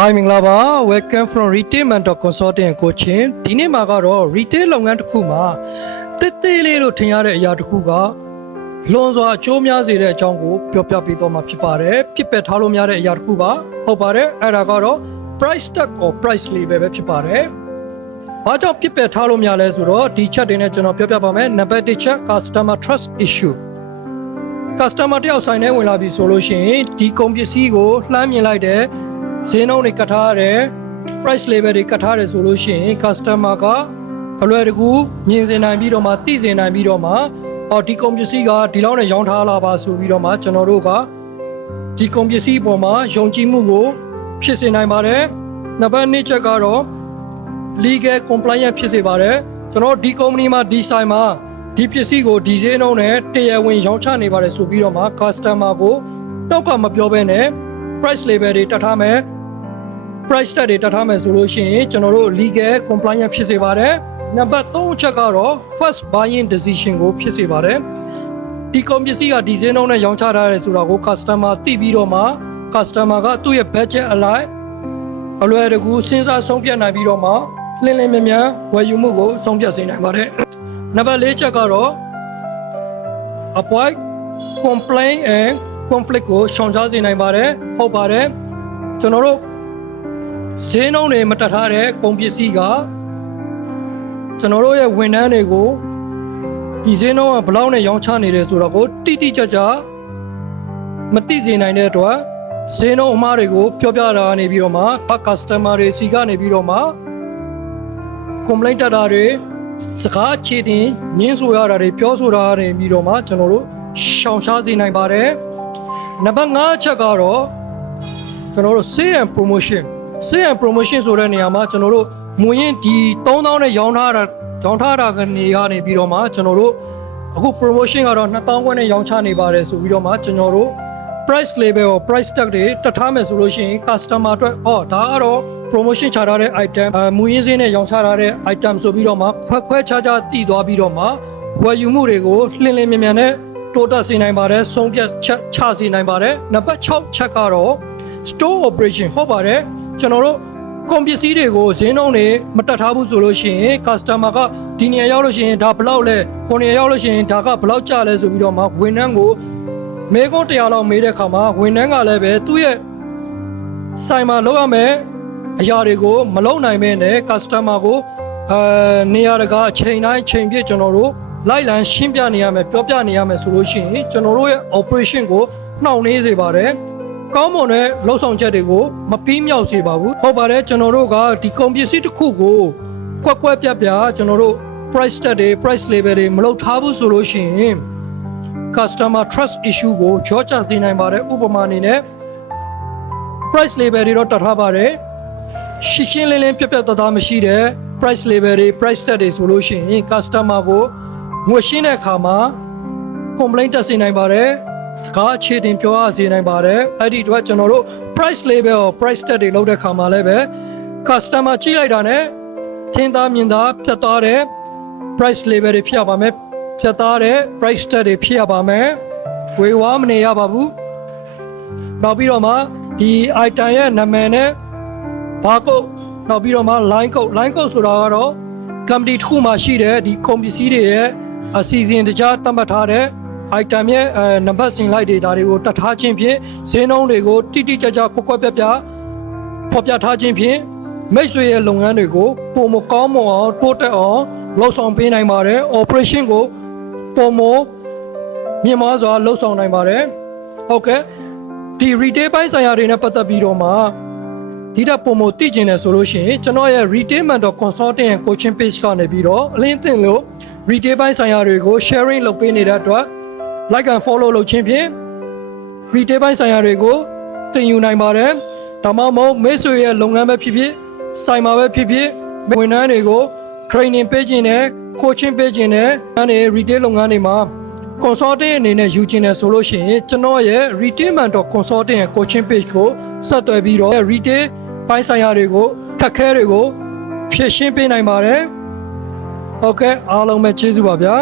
Hi မင်္ဂလာပါ Welcome from Retail Mentor Consulting Coaching ဒီနေ့မှာကတော့ Retail လုပ်ငန်းတစ်ခုမှာတစ်သေးလေးလို့ထင်ရတဲ့အရာတစ်ခုကလွန်စွာအကျိုးများစေတဲ့အကြောင်းကိုပြောပြပေးတော့မှာဖြစ်ပါတယ်ပြစ်ပယ်ထားလို့မရတဲ့အရာတစ်ခုပါဟုတ်ပါတယ်အဲ့ဒါကတော့ price tag or price label ပဲဖြစ်ပါတယ်ဘာကြောင့်ပြစ်ပယ်ထားလို့မရလဲဆိုတော့ဒီချက်တွေနဲ့ကျွန်တော်ပြောပြပါမယ်နံပါတ်1ချက် customer trust issue customer တယောက်ဆိုင်ထဲဝင်လာပြီဆိုလို့ရှိရင်ဒီကုန်ပစ္စည်းကိုလှမ်းမြင်လိုက်တဲ့ဈေးနှုန်းတွေကတ်ထားရတယ် price label တွေကတ်ထားတယ်ဆိုလို့ရှိရင် customer ကအလွယ်တကူမြင်စင်နိုင်ပြီးတော့မှသိစင်နိုင်ပြီးတော့မှဒီကုန်ပစ္စည်းကဒီလောက်နဲ့ရောင်းထားလာပါဆိုပြီးတော့မှကျွန်တော်တို့ကဒီကုန်ပစ္စည်းပေါ်မှာယုံကြည်မှုကိုဖြစ်စေနိုင်ပါတယ်နံပါတ်2ချက်ကတော့ legal compliance ဖြစ်စေပါတယ်ကျွန်တော်ဒီကုမ္ပဏီမှာဒီဆိုင်မှာဒီပစ္စည်းကိုဒီဈေးနှုန်းနဲ့တရားဝင်ရောင်းချနေပါတယ်ဆိုပြီးတော့မှ customer ကိုတောက်ကမပြောဘဲနဲ့ price label တွေတက်ထားမယ် price tag တွေတက်ထားမယ်ဆိုလို့ရှိရင်ကျွန်တော်တို့ legal compliance ဖြစ်စေပါတယ်နံပါတ်3ချက်ကတော့ first buying decision ကိုဖြစ်စေပါတယ်ဒီကုန်ပစ္စည်းကဒီဈေးနှုန်းနဲ့ရောင်းချထားတယ်ဆိုတာကို customer သိပြီးတော့မှ customer ကသူ့ရဲ့ budget အလိုက်အလွယ်တကူစဉ်းစားဆုံးဖြတ်နိုင်ပြီးတော့မှလင်းလင်းမြန်မြန်ဝယ်ယူမှုကိုဆုံးဖြတ်စေနိုင်ပါတယ်နံပါတ်4ချက်ကတော့ avoid complaint and conflict ကိုရှောင်ရှားစေနိုင်ပါတယ်ဟုတ်ပါတယ်ကျွန်တော်တို့ဈေးနှုန်းတွေမတက်ထားတဲ့ကုန်ပစ္စည်းကကျွန်တော်တို့ရဲ့ဝန်ထမ်းတွေကိုဒီဈေးနှုန်းကဘယ်လောက်နဲ့ရောင်းချနေတယ်ဆိုတော့ကိုတိတိကျကျမသိစေနိုင်တဲ့အတွက်ဈေးနှုန်းအမှားတွေကိုပြောပြတာနေပြီးတော့မှ customer တွေစီကနေပြီးတော့မှ complaint တက်တာတွေစကားချေတင်ညှင်းဆိုရတာတွေပြောဆိုတာတွေပြီးတော့မှကျွန်တော်တို့ရှောင်ရှားစေနိုင်ပါတယ်နံပါတ်5ချက်ကတော့ကျွန်တော်တို့ sale and promotion ဆိုတဲ့နေရာမှာကျွန်တော်တို့မူရင်းဒီ3000နဲ့ရောင်းထားတာကနေပြီးတော့မှကျွန်တော်တို့အခု promotion ကတော့2000ခွဲနဲ့ရောင်းချနေပါတယ်ဆိုပြီးတော့မှကျွန်တော်တို့ price label ကို price tag တွေတက်ထားမယ်ဆိုလို့ရှိရင် customer အတွက်ဒါကတော့ promotion ချထားတဲ့ item မူရင်းစင်းနဲ့ရောင်းချထားတဲ့ item ဆိုပြီးတော့မှခွဲခြားတည်သွားပြီးတော့မှဝယ်ယူမှုတွေကိုလင်းလင်းမြန်မြန်နဲ့တိုးတက်စေနိုင်ပါတယ်ဆုံးဖြတ်ချက်ချစေနိုင်ပါတယ်နံပါတ်6ချက်ကတော့ store operation ဟုတ်ပါတယ်ကျွန်တော်တို့ကုန်ပစ္စည်းတွေကိုဈေးနှုန်းတွေမတက်ထားဘူးဆိုလို့ရှိရင် customer ကဒီနေရာရောက်လို့ရှိရင်ဒါဘယ်လောက်လဲဟိုနေရာရောက်လို့ရှိရင်ဒါကဘယ်လောက်ကျလဲဆိုပြီးတော့မှဝန်ထမ်းကိုမေးခွန်း100လောက်မေးတဲ့အခါမှာဝန်ထမ်းကလည်းပဲသူ့ရဲ့ဆိုင်မှာလုပ်ရမယ်အရာတွေကိုမလုပ်နိုင်မဲနဲ့ customer ကိုနေရာတကာအချိန်တိုင်းချိန်ပြည့်ကျွန်တော်တို့လိုက်လံရှင်းပြနေရမယ်ပြောပြနေရမယ်ဆိုလို့ရှိရင်ကျွန်တော်တို့ရဲ့ operation ကိုနှောင့်နှေးစေပါတယ်ကောင်းမွန်တဲ့လှုပ်ဆောင်ချက်တွေကိုမပြီးမြောက်စေပါဘူးဟုတ်ပါတယ်ကျွန်တော်တို့ကဒီကုန်ပစ္စည်းတစ်ခုကိုကွက်ပြကျွန်တော်တို့ price tag တွေ price label တွေမလုပ်ထားဘူးဆိုလို့ရှိရင် customer trust issue ကိုကြောချစေနိုင်ပါတယ်ဥပမာအနေနဲ့ price label တွေတော့တတ်ထားပါတယ်ရှင်းလင်းပြသားမရှိတဲ့ price label တွေ price tag တွေဆိုလို့ရှိရင် customer ကိုငွေရှင်းတဲ့အခါမှာ complaint တက်စေနိုင်ပါတယ်စကားအခြေတင်ပြောရစေနိုင်ပါတယ်အဲ့ဒီတော့ကျွန်တော်တို့ price label ကို price tag တွေလုပ်တဲ့အခါမှာလည်းပဲ customer ကြည့်လိုက်တာနဲ့ထင်သာမြင်သာဖြတ်သားတဲ့ price label တွေဖြစ်ရပါမယ်ဖြတ်သားတဲ့ price tag တွေဖြစ်ရပါမယ်ဝေဝါမနေရပါဘူးနောက်ပြီးတော့မှဒီ item ရဲ့နာမည်နဲ့ barcode နောက်ပြီးတော့မှ line code ဆိုတာကတော့ company တစ်ခုမှာရှိတဲ့ဒီကုန်ပစ္စည်းတွေရဲ့အစီအစဉ်တခြားသတ်မှတ်ထားတဲ့ item ရဲ့နံပါတ်စင်လိုက်တွေဒါတွေကိုတတ်ထားခြင်းဖြင့်ဈေးနှုန်းတွေကိုတိတိကျကျကွက်ပြဖော်ပြထားခြင်းဖြင့်မိတ်ဆွေရဲ့လုပ်ငန်းတွေကိုပုံမကောင်းမအောင်တိုးတက်အောင်လှုပ်ဆောင်ပေးနိုင်ပါတယ် operation ကိုပုံမမြင့်မားစွာလှုပ်ဆောင်နိုင်ပါတယ်ဟုတ်ကဲ့ဒီ retail ပိုင်းဆိုင်ရာတွေနဲ့ပတ်သက်ပြီးတော့မှဒီတော့ပုံမသိကျင်တယ်ဆိုလို့ရှိရင်ကျွန်တော်ရဲ့ retail mentor consulting and coaching page ကနေပြီးတော့အလင်းတင်လို့ retail ပိုင်းဆိုင်ရာတွေကို sharing လုပ်ပေးနေတဲ့အတွက် like and follow လုပ်ခြင်းဖြင့် retail ပိုင်းဆိုင်ရာတွေကိုသင်ယူနိုင်ပါတယ်ဒါမှမဟုတ်မိတ်ဆွေရဲ့လုပ်ငန်းပဲဖြစ်ဖြစ်ဆိုင်မှာပဲဖြစ်ဖြစ်ဝန်ထမ်းတွေကို training ပေးခြင်းနဲ့ coaching ပေးခြင်းနဲ့အဲ့ဒီ retail လုပ်ငန်းတွေမှာ consulting အနေနဲ့ယူခြင်းနဲ့ဆိုလို့ရှိရင်ကျွန်တော်ရဲ့ retail mentor consulting and coaching page ကိုဆက်သွယ်ပြီးတော့ retail ပိုင်းဆိုင်ရာတွေကိုခက်ခဲတွေကိုဖြည့်ရှင်းပေးနိုင်ပါတယ်ဟုတ်ကဲ့အားလုံးပဲကျေးဇူးပါဗျာ